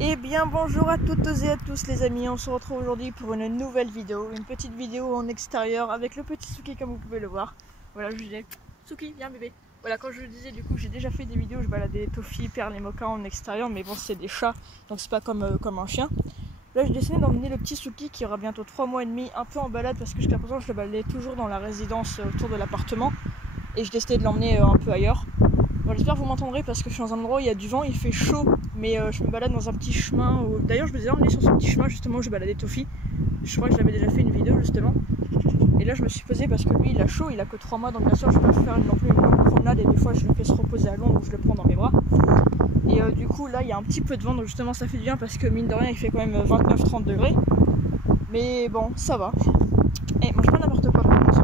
Et bien bonjour à toutes et à tous les amis, on se retrouve aujourd'hui pour une nouvelle vidéo, une petite vidéo en extérieur avec le petit Suki comme vous pouvez le voir. Voilà, je disais, Suki, viens bébé. Voilà, quand je le disais, du coup j'ai déjà fait des vidéos, je baladais Tofi, Perle et Mocha en extérieur, mais bon c'est des chats, donc c'est pas comme un chien. Là j'ai décidé d'emmener le petit Suki qui aura bientôt 3 mois et demi un peu en balade parce que jusqu'à présent je le baladais toujours dans la résidence autour de l'appartement et je décidais de l'emmener un peu ailleurs. Bon, j'espère que vous m'entendrez parce que je suis dans un endroit où il y a du vent, il fait chaud, mais je me balade dans un petit chemin. D'ailleurs, je me suis emmené sur ce petit chemin justement où je baladais Tofi. Je crois que j'avais déjà fait une vidéo justement. Et là, je me suis posée parce que lui, il a chaud, il a que 3 mois, donc bien sûr, je peux pas faire non plus une longue promenade et des fois, je le fais se reposer à l'ombre ou je le prends dans mes bras. Et du coup, là, il y a un petit peu de vent, donc justement, ça fait du bien parce que mine de rien, il fait quand même 29-30 degrés. Mais bon, ça va. Et mange pas n'importe quoi par contre.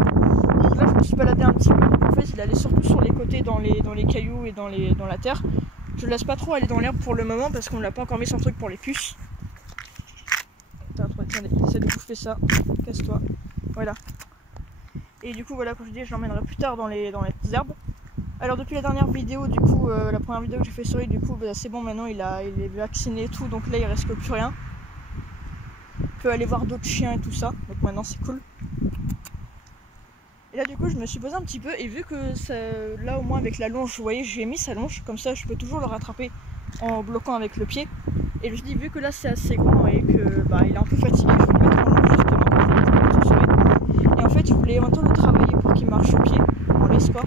Donc là, je me suis baladée un petit peu. Donc en fait, il allait surtout sur les côtés, dans les cailloux et dans la terre. Je le laisse pas trop aller dans l'herbe pour le moment parce qu'on l'a pas encore mis son truc pour les puces. Attends, essaie de bouffer ça. Casse-toi. Voilà. Et du coup, voilà, comme je dis, je l'emmènerai plus tard dans les herbes. Alors depuis la dernière vidéo, du coup, la première vidéo que j'ai fait sur lui, du coup, bah, c'est bon, maintenant il est vacciné et tout, donc là il risque plus rien. Il peut aller voir d'autres chiens et tout ça, donc maintenant c'est cool. Et là du coup je me suis posé un petit peu et vu que ça, là au moins avec la longe, vous voyez j'ai mis sa longe, comme ça je peux toujours le rattraper en bloquant avec le pied. Et je me suis dit vu que là c'est assez grand et que bah, il est un peu fatigué, je vais le mettre en longe justement. Et en fait je voulais en même temps le travailler pour qu'il marche au pied, on laisse pas.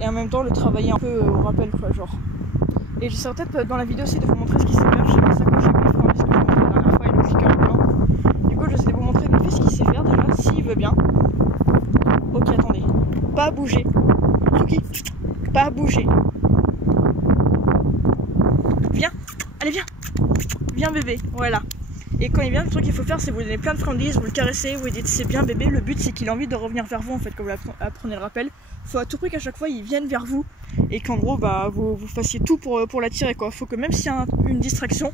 Et en même temps le travailler un peu au rappel quoi genre. Et j'essaie peut-être dans la vidéo aussi de vous montrer ce qu'il sait faire, je sais pas ça quoi j'ai pris ce que je vous montrais la dernière fois et le cliqueur blanc. Du coup j'essaie de vous montrer vite fait ce qu'il sait faire déjà, s'il veut bien. Ok, attendez. Pas bouger. Suki, pas bouger. Viens. Allez, viens. Viens, bébé. Voilà. Et quand il vient, le truc qu'il faut faire, c'est vous donner plein de friandises, vous le caressez, vous lui dites c'est bien, bébé. Le but, c'est qu'il a envie de revenir vers vous, en fait, quand vous apprenez le rappel. Faut à tout prix qu'à chaque fois, il vienne vers vous et qu'en gros, bah, vous fassiez tout pour l'attirer, quoi. Faut que même s'il y a une distraction,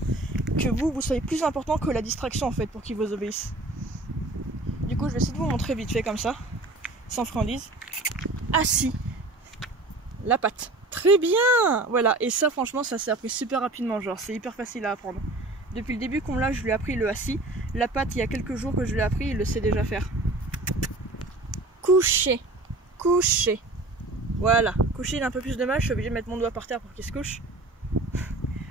que vous soyez plus important que la distraction, en fait, pour qu'il vous obéisse. Du coup, je vais essayer de vous montrer vite fait comme ça. Sans friandises. Ah si, la patte. Très bien. Voilà, et ça franchement ça s'est appris super rapidement, genre c'est hyper facile à apprendre. Depuis le début comme là je lui ai appris le assis, la patte il y a quelques jours que je l'ai appris, il le sait déjà faire. Coucher, coucher. Voilà, coucher il a un peu plus de mal, je suis obligée de mettre mon doigt par terre pour qu'il se couche.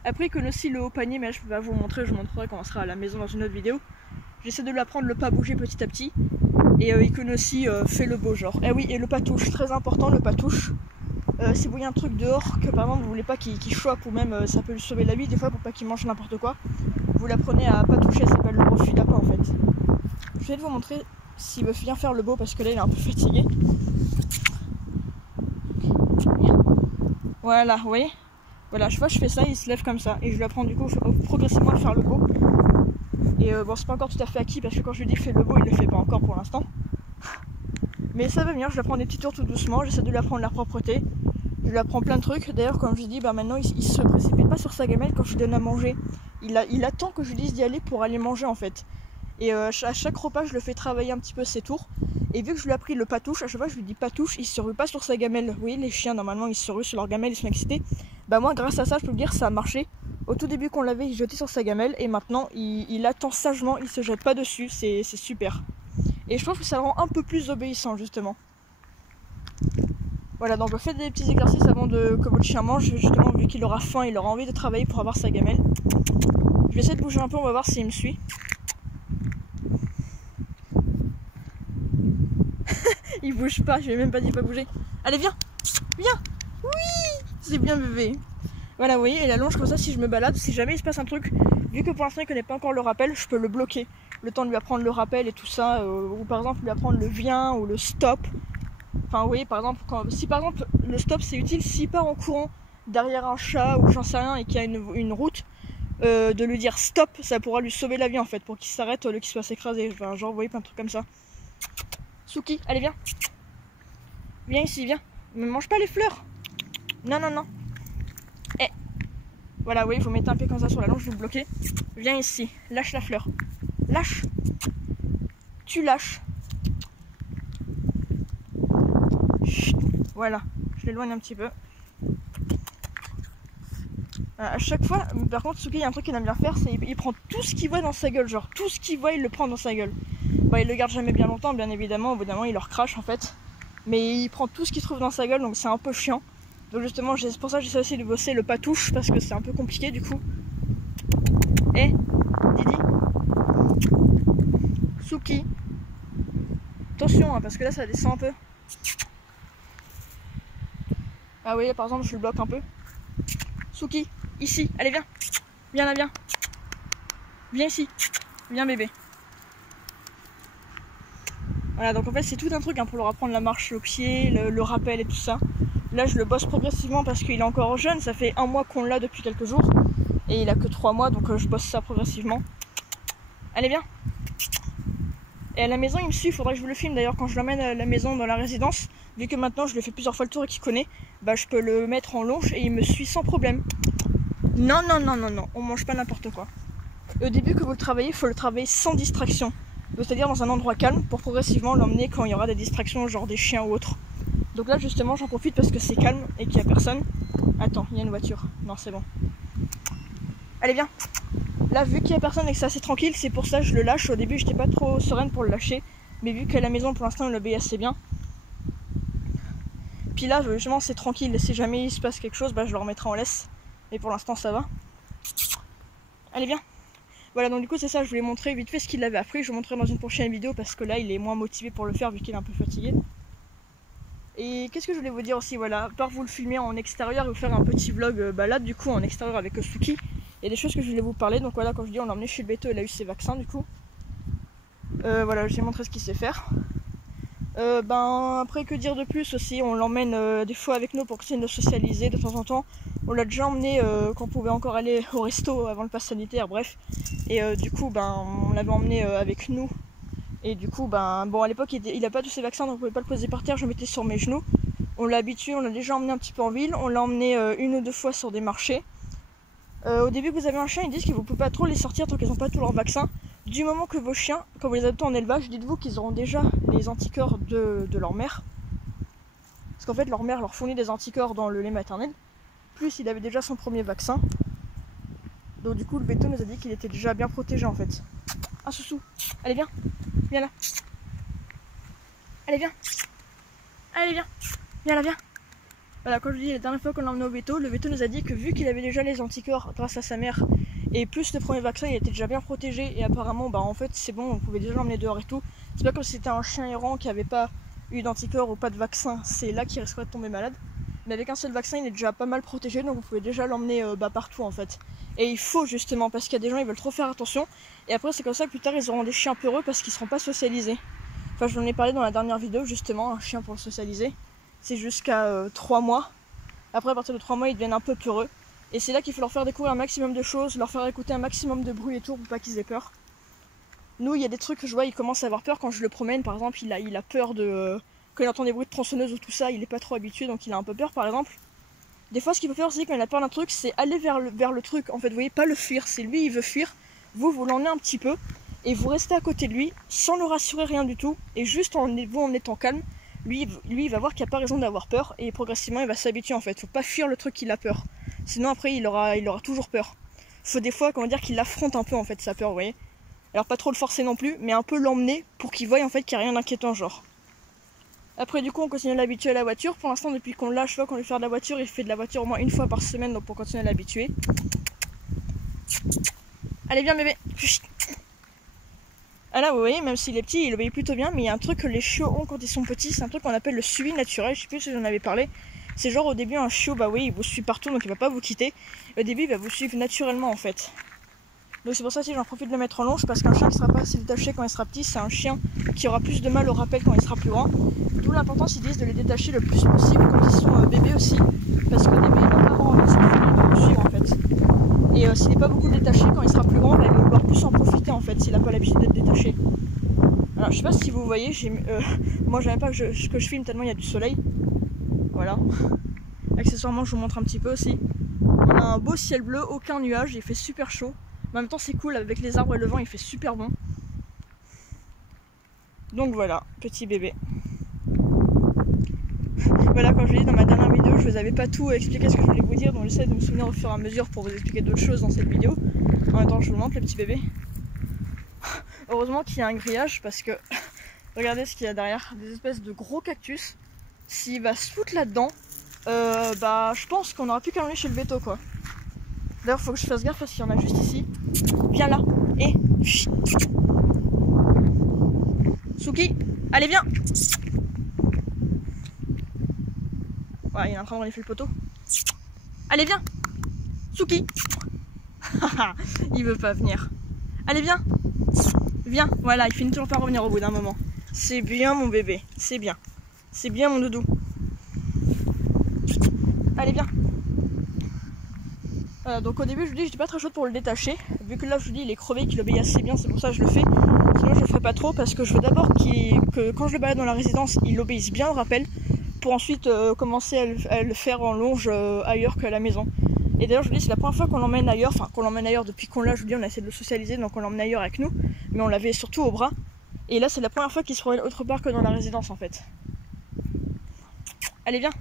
Après il connaît aussi le haut panier, mais là je peux pas vous montrer, je vous montrerai quand on sera à la maison dans une autre vidéo. J'essaie de lui apprendre le pas bouger petit à petit. Et il connaît aussi fait le beau genre. Et oui, et le patouche, très important le patouche. Si vous voyez un truc dehors que par exemple vous voulez pas qu'il chope ou même ça peut lui sauver la vie des fois pour pas qu'il mange n'importe quoi, vous l'apprenez à patoucher, ça s'appelle le refus d'appât en fait. Je vais vous montrer s'il veut bien faire le beau parce que là il est un peu fatigué. Voilà, vous voyez. Voilà, je vois je fais ça, il se lève comme ça et je lui apprends du coup progressivement à faire le beau. Et bon, c'est pas encore tout à fait acquis parce que quand je lui dis fais le beau, il le fait pas encore pour l'instant. Mais ça va venir, je lui apprends des petits tours tout doucement, j'essaie de lui apprendre la propreté. Je lui apprends plein de trucs. D'ailleurs, comme je dis, bah maintenant il se précipite pas sur sa gamelle quand je lui donne à manger. Il attend que je lui dise d'y aller pour aller manger en fait. Et à chaque repas, je le fais travailler un petit peu ses tours. Et vu que je lui ai appris le patouche, à chaque fois je lui dis patouche, il se rue pas sur sa gamelle. Vous voyez, les chiens normalement ils se ruent sur leur gamelle, ils sont excités. Bah moi, grâce à ça, je peux vous dire, ça a marché. Au tout début qu'on l'avait, il jetait sur sa gamelle et maintenant il attend sagement, il se jette pas dessus, c'est super. Et je trouve que ça le rend un peu plus obéissant justement. Voilà, donc faites des petits exercices avant que votre chien mange, justement vu qu'il aura faim, il aura envie de travailler pour avoir sa gamelle. Je vais essayer de bouger un peu, on va voir s'il me suit. Il bouge pas, je lui ai même pas dit pas bouger. Allez viens, viens. Oui, c'est bien bébé. Voilà, vous voyez, et la longe comme ça, si je me balade, si jamais il se passe un truc, vu que pour l'instant il connaît pas encore le rappel, je peux le bloquer. Le temps de lui apprendre le rappel et tout ça, ou par exemple lui apprendre le viens ou le stop. Enfin, vous voyez, par exemple, si par exemple le stop c'est utile, s'il part en courant derrière un chat ou j'en sais rien et qu'il y a une route, de lui dire stop, ça pourra lui sauver la vie en fait, pour qu'il s'arrête, qu'il se fasse écraser. Enfin, genre, vous voyez, plein de trucs comme ça. Suki, allez, viens. Viens ici, viens. Ne mange pas les fleurs. Non, non, non. Eh. Voilà, oui, vous mettez un pied comme ça sur la longe, vous le bloquez. Viens ici, lâche la fleur. Lâche. Tu lâches. Chut. Voilà, je l'éloigne un petit peu. À chaque fois, par contre, Suki, il y a un truc qu'il aime bien faire, c'est il prend tout ce qu'il voit dans sa gueule, genre tout ce qu'il voit, il le prend dans sa gueule. Bon, il le garde jamais bien longtemps, bien évidemment, au bout d'un moment, il leur crache en fait. Mais il prend tout ce qu'il trouve dans sa gueule, donc c'est un peu chiant. Donc justement, c'est pour ça que j'essaie aussi de bosser le patouche, parce que c'est un peu compliqué du coup. Eh, Didi, Suki, attention, hein, parce que là, ça descend un peu. Ah oui, là, par exemple, je le bloque un peu. Suki, ici, allez viens. Viens là, viens. Viens ici. Viens bébé. Voilà, donc en fait c'est tout un truc hein, pour leur apprendre la marche au pied, le rappel et tout ça. Là je le bosse progressivement parce qu'il est encore jeune, ça fait 1 mois qu'on l'a depuis quelques jours. Et il a que 3 mois donc je bosse ça progressivement. Allez viens. Et à la maison il me suit, il faudra que je vous le filme d'ailleurs quand je l'emmène à la maison dans la résidence. Vu que maintenant je le fais plusieurs fois le tour et qu'il connaît, bah je peux le mettre en longe et il me suit sans problème. Non, non, non, non, non, on mange pas n'importe quoi. Au début que vous le travaillez, il faut le travailler sans distraction. C'est-à-dire dans un endroit calme pour progressivement l'emmener quand il y aura des distractions genre des chiens ou autres. Donc là justement j'en profite parce que c'est calme et qu'il n'y a personne. Attends, il y a une voiture. Non c'est bon. Allez viens. Là vu qu'il n'y a personne et que c'est assez tranquille, c'est pour ça que je le lâche. Au début j'étais pas trop sereine pour le lâcher. Mais vu qu'à la maison pour l'instant il obéit assez bien. Puis là justement c'est tranquille. Si jamais il se passe quelque chose, bah, je le remettrai en laisse. Mais pour l'instant ça va. Allez viens. Voilà, donc du coup c'est ça, je voulais montrer vite fait ce qu'il avait appris. Je vous montrerai dans une prochaine vidéo parce que là il est moins motivé pour le faire vu qu'il est un peu fatigué. Et qu'est-ce que je voulais vous dire aussi, voilà, à part vous le filmer en extérieur et vous faire un petit vlog balade du coup en extérieur avec Suki. Il y a des choses que je voulais vous parler, donc voilà, quand je dis on l'a emmené chez le béto, il a eu ses vaccins du coup. Voilà, j'ai montré ce qu'il sait faire. Après que dire de plus aussi, on l'emmène des fois avec nous pour continuer de socialiser de temps en temps. On l'a déjà emmené quand on pouvait encore aller au resto avant le pass sanitaire, bref. Et du coup on l'avait emmené avec nous. Et du coup bon à l'époque il a pas tous ses vaccins donc on pouvait pas le poser par terre, je le mettais sur mes genoux. On l'a habitué, on l'a déjà emmené un petit peu en ville, on l'a emmené 1 ou 2 fois sur des marchés. Au début que vous avez un chien, ils disent que vous pouvez pas trop les sortir tant qu'ils n'ont pas tous leurs vaccins. Du moment que vos chiens, quand vous les adoptez en élevage, dites-vous qu'ils auront déjà les anticorps de leur mère. Parce qu'en fait leur mère leur fournit des anticorps dans le lait maternel. Plus il avait déjà son premier vaccin. Donc du coup le béto nous a dit qu'il était déjà bien protégé en fait. Ah Soussou, allez viens, viens là. Allez viens. Allez viens, viens là, viens. Voilà, comme je vous dis, la dernière fois qu'on l'a emmené au béto, le béto nous a dit que vu qu'il avait déjà les anticorps grâce à sa mère et plus le premier vaccin, il était déjà bien protégé et apparemment en fait c'est bon, on pouvait déjà l'emmener dehors et tout. C'est pas comme si c'était un chien errant qui avait pas eu d'anticorps ou pas de vaccin, c'est là qu'il risquerait de tomber malade. Mais avec un seul vaccin il est déjà pas mal protégé donc vous pouvez déjà l'emmener partout en fait. Et il faut justement parce qu'il y a des gens ils veulent trop faire attention et après c'est comme ça que plus tard ils auront des chiens peureux parce qu'ils seront pas socialisés. Enfin je vous en ai parlé dans la dernière vidéo justement, un chien pour le socialiser. C'est jusqu'à 3 mois. Après à partir de 3 mois ils deviennent un peu peureux. Et c'est là qu'il faut leur faire découvrir un maximum de choses, leur faire écouter un maximum de bruit et tout pour pas qu'ils aient peur. Nous il y a des trucs que je vois, il commence à avoir peur quand je le promène par exemple, il a peur de... Quand il entend des bruits de tronçonneuse ou tout ça, il est pas trop habitué donc il a un peu peur par exemple. Des fois ce qu'il faut faire aussi quand il a peur d'un truc c'est aller vers le truc, en fait vous voyez, pas le fuir, c'est lui il veut fuir, vous l'emmenez un petit peu et vous restez à côté de lui sans le rassurer rien du tout et juste en étant calme. Lui il va voir qu'il n'y a pas raison d'avoir peur et progressivement il va s'habituer en fait. Faut pas fuir le truc qu'il a peur. Sinon après il aura toujours peur. Faut des fois comment dire qu'il affronte un peu en fait sa peur, vous voyez. Alors pas trop le forcer non plus, mais un peu l'emmener pour qu'il voie en fait qu'il n'y a rien d'inquiétant genre. Après du coup on continue à l'habituer à la voiture. Pour l'instant depuis qu'on lâche fois qu'on lui fait de la voiture, il fait de la voiture au moins 1 fois par semaine donc pour continuer à l'habituer. Allez viens bébé. Ah là vous voyez, même s'il est petit, il obéit plutôt bien, mais il y a un truc que les chiots ont quand ils sont petits, c'est un truc qu'on appelle le suivi naturel, je sais plus si j'en avais parlé. C'est genre au début un chiot, il vous suit partout donc il va pas vous quitter. Au début il va vous suivre naturellement en fait. Donc c'est pour ça que j'en profite de le mettre en longe parce qu'un chien qui sera pas assez détaché quand il sera petit, c'est un chien qui aura plus de mal au rappel quand il sera plus grand. D'où l'importance ils disent de les détacher le plus possible quand ils sont bébés aussi, parce qu'au début il va pas avoir envie de vous suivre en fait. Et s'il n'est pas beaucoup détaché, quand il sera plus grand, il va vouloir plus en profiter en fait, s'il n'a pas l'habitude d'être détaché. Alors je sais pas si vous voyez, moi j'aime pas que je filme tellement il y a du soleil. Voilà. Accessoirement je vous montre un petit peu aussi. On a un beau ciel bleu, aucun nuage, il fait super chaud. Mais en même temps c'est cool, avec les arbres et le vent il fait super bon. Donc voilà, petit bébé. Voilà, comme je l'ai dit dans ma dernière vidéo, je vous avais pas tout expliqué ce que je voulais vous dire, donc j'essaie de me souvenir au fur et à mesure pour vous expliquer d'autres choses dans cette vidéo. En même temps, je vous montre le petit bébé. Heureusement qu'il y a un grillage parce que regardez ce qu'il y a derrière, des espèces de gros cactus. S'il va se foutre là-dedans, bah je pense qu'on aura plus qu'à l'emmener chez le veto quoi. D'ailleurs, faut que je fasse gaffe parce qu'il y en a juste ici. Viens là. Et Suki, allez viens. Ouais, il est en train de renifler le poteau. Allez viens. Suki. Il veut pas venir. Allez viens. Viens. Voilà, il finit toujours par revenir au bout d'un moment. C'est bien mon bébé. C'est bien. C'est bien mon doudou. Allez viens. Donc au début je vous dis j'étais pas très chaude pour le détacher. Vu que là je vous dis il est crevé, qu'il obéit assez bien, c'est pour ça que je le fais. Sinon je le ferai pas trop parce que je veux d'abord que quand je le balade dans la résidence il obéisse bien au rappel. Pour ensuite commencer à le faire en longe ailleurs qu'à la maison. Et d'ailleurs je vous dis c'est la première fois qu'on l'emmène ailleurs, enfin qu'on l'emmène ailleurs depuis qu'on l'a, je vous dis on a essayé de le socialiser donc on l'emmène ailleurs avec nous. Mais on l'avait surtout au bras. Et là c'est la première fois qu'il se promène autre part que dans la résidence en fait. Allez viens.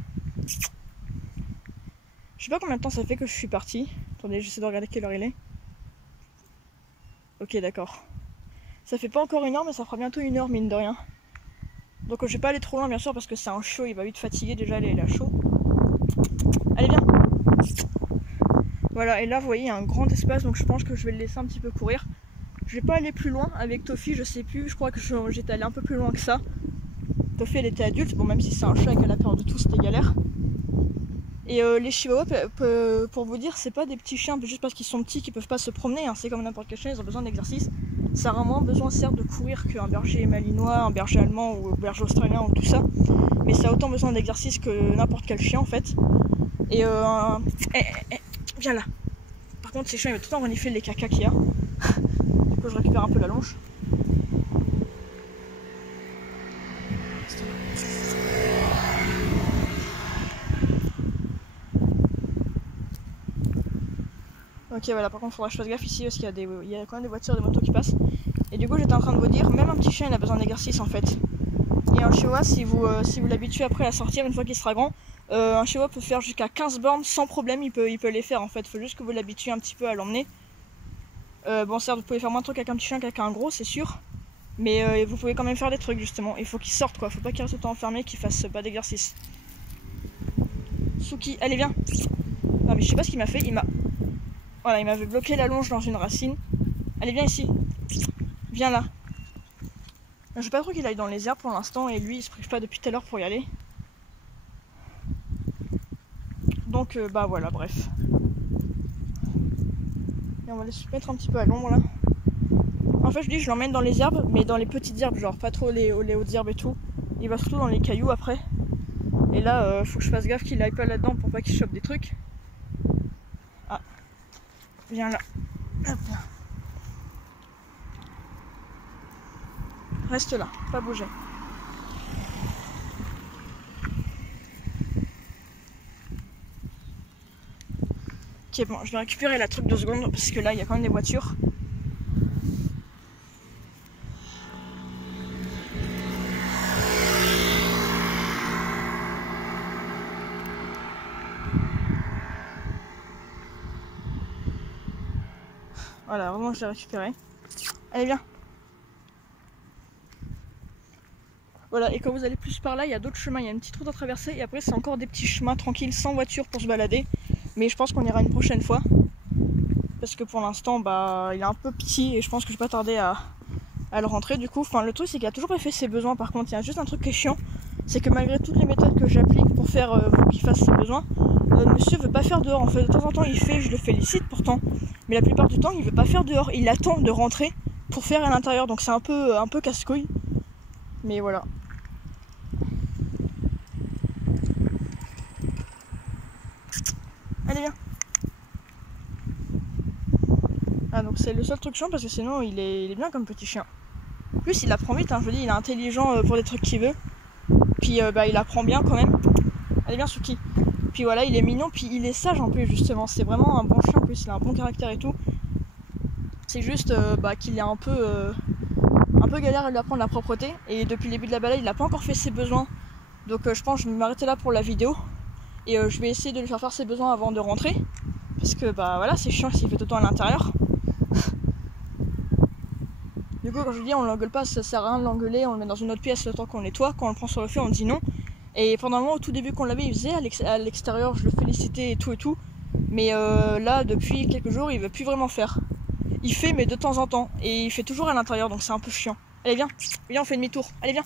Je sais pas combien de temps ça fait que je suis partie. Attendez, j'essaie de regarder quelle heure il est. Ok, d'accord. Ça fait pas encore 1 heure, mais ça fera bientôt 1 heure, mine de rien. Donc je vais pas aller trop loin, bien sûr, parce que c'est un chaud, il va vite fatiguer déjà, il a chaud. Allez, viens. Voilà, et là, vous voyez, il y a un grand espace, donc je pense que je vais le laisser un petit peu courir. Je vais pas aller plus loin avec Tofi, je sais plus, je crois que j'étais allé un peu plus loin que ça. Tofi, elle était adulte, bon, même si c'est un chat et qu'elle a peur de tout, c'était galère. Et les chihuahuas, pour vous dire, c'est pas des petits chiens juste parce qu'ils sont petits qu'ils peuvent pas se promener, hein. C'est comme n'importe quel chien, ils ont besoin d'exercice. Ça a vraiment besoin certes de courir qu'un berger malinois, un berger allemand ou un berger australien ou tout ça. Mais ça a autant besoin d'exercice que n'importe quel chien en fait. Et viens là. Par contre ces chiens ils vont tout le temps renifler les caca qu'il y a. Du coup je récupère un peu la longe. Ok voilà, par contre il faudra que je fasse gaffe ici parce qu'il y a quand même des voitures, des motos qui passent. Et du coup j'étais en train de vous dire, même un petit chien il a besoin d'exercice en fait. Et un chihuahua, si vous l'habituez après à sortir une fois qu'il sera grand, un chihuahua peut faire jusqu'à 15 bornes sans problème, il peut les faire en fait. Il faut juste que vous l'habituez un petit peu à l'emmener. Bon certes vous pouvez faire moins de trucs avec un petit chien qu'avec un gros c'est sûr. Mais vous pouvez quand même faire des trucs justement. Il faut qu'il sorte quoi, faut pas qu'il reste tout le temps enfermé, qu'il fasse pas d'exercice. Suki, allez viens. Non mais je sais pas ce qu'il m'a fait, voilà, il m'avait bloqué la longe dans une racine. Allez, viens ici. Viens là. Je veux pas trop qu'il aille dans les airs pour l'instant et lui il se prive pas depuis tout à l'heure pour y aller. Donc bah voilà, bref. Et on va se mettre un petit peu à l'ombre là. En fait je dis je l'emmène dans les herbes, mais dans les petites herbes, genre pas trop les hautes herbes et tout. Il va surtout dans les cailloux après. Et là faut que je fasse gaffe qu'il aille pas là-dedans pour pas qu'il chope des trucs. Ah. Viens là. Hop là. Reste là, pas bouger. Ok bon, je vais récupérer la truc 2 secondes parce que là il y a quand même des voitures. Voilà, vraiment je l'ai récupéré. Allez viens. Voilà, et quand vous allez plus par là, il y a d'autres chemins, il y a une petite route à traverser et après c'est encore des petits chemins tranquilles sans voiture pour se balader. Mais je pense qu'on ira une prochaine fois. Parce que pour l'instant, bah, il est un peu petit et je pense que je vais pas tarder à le rentrer du coup. Enfin, le truc c'est qu'il a toujours pas fait ses besoins. Par contre, il y a juste un truc qui est chiant, c'est que malgré toutes les méthodes que j'applique pour faire qu'il fasse ses besoins, monsieur veut pas faire dehors. En fait, de temps en temps il fait, je le félicite pourtant, mais la plupart du temps il veut pas faire dehors. Il attend de rentrer pour faire à l'intérieur, donc c'est un peu casse-couille. Mais voilà. Allez viens. Ah donc c'est le seul truc chiant parce que sinon il est bien comme petit chien. En plus il apprend vite, hein, je vous dis, il est intelligent pour des trucs qu'il veut. Puis bah il apprend bien quand même. Allez viens Suki. Puis voilà, il est mignon, puis il est sage en plus justement. C'est vraiment un bon chien en plus, il a un bon caractère et tout. C'est juste bah, qu'il est un peu galère à lui apprendre la propreté. Et depuis le début de la balade il n'a pas encore fait ses besoins. Donc je pense que je vais m'arrêter là pour la vidéo. Et je vais essayer de lui faire ses besoins avant de rentrer. Parce que bah voilà, c'est chiant s'il fait tout le temps à l'intérieur. Du coup, quand je dis on l'engueule pas, ça sert à rien de l'engueuler, on le met dans une autre pièce le temps qu'on nettoie. Quand on le prend sur le fait, on dit non. Et pendant un moment, au tout début qu'on l'avait, il faisait à l'extérieur, je le félicitais et tout. Mais là, depuis quelques jours, il veut plus vraiment faire. Il fait, mais de temps en temps. Et il fait toujours à l'intérieur, donc c'est un peu chiant. Allez, viens, on fait demi-tour. Allez, viens.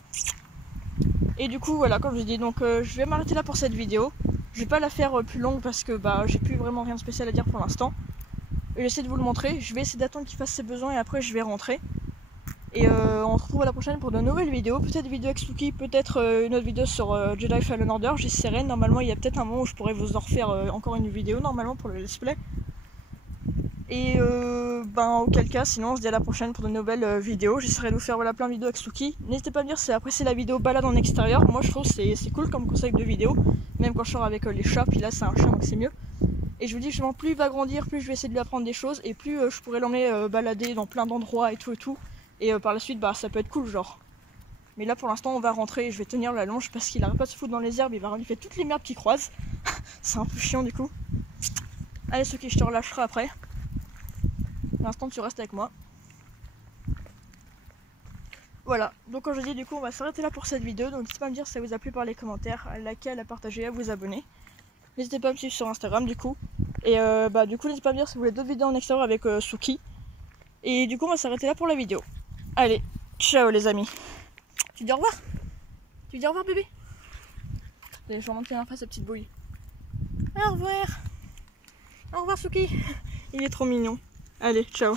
Et du coup, voilà, comme je dis, donc je vais m'arrêter là pour cette vidéo. Je vais pas la faire plus longue parce que bah j'ai plus vraiment rien de spécial à dire pour l'instant. J'essaie de vous le montrer. Je vais essayer d'attendre qu'il fasse ses besoins et après je vais rentrer. Et on se retrouve à la prochaine pour de nouvelles vidéos. Peut-être vidéo avec Suki, peut-être une autre vidéo sur Jedi Fallen Order. J'essaierai. Normalement, il y a peut-être un moment où je pourrais vous en refaire encore une vidéo normalement pour le let's play. Et auquel cas, sinon on se dit à la prochaine pour de nouvelles vidéos. J'essaierai de vous faire plein de vidéos avec Suki. N'hésitez pas à me dire si vous appréciez la vidéo balade en extérieur. Moi je trouve que c'est cool comme concept de vidéo. Même quand je sors avec les chats, puis là c'est un chat donc c'est mieux. Et je vous dis justement, plus il va grandir, plus je vais essayer de lui apprendre des choses. Et plus je pourrai l'emmener balader dans plein d'endroits et tout. Et par la suite ça peut être cool genre. Mais là pour l'instant on va rentrer et je vais tenir la longe parce qu'il arrête pas de se foutre dans les herbes. Il fait toutes les merdes qu'il croise. C'est un peu chiant du coup. Allez Suki, je te relâcherai après. Pour l'instant tu restes avec moi. Voilà, donc comme je dis du coup on va s'arrêter là pour cette vidéo. Donc n'hésitez pas à me dire si ça vous a plu par les commentaires, à liker, à la partager, à vous abonner. N'hésitez pas à me suivre sur Instagram du coup. Et du coup n'hésitez pas à me dire si vous voulez d'autres vidéos en extérieur avec Suki. Et du coup on va s'arrêter là pour la vidéo. Allez, ciao les amis. Tu dis au revoir? Tu dis au revoir bébé? Allez, je vais remonter en face sa petite bouille. Au revoir. Au revoir Suki. Il est trop mignon. Allez, ciao.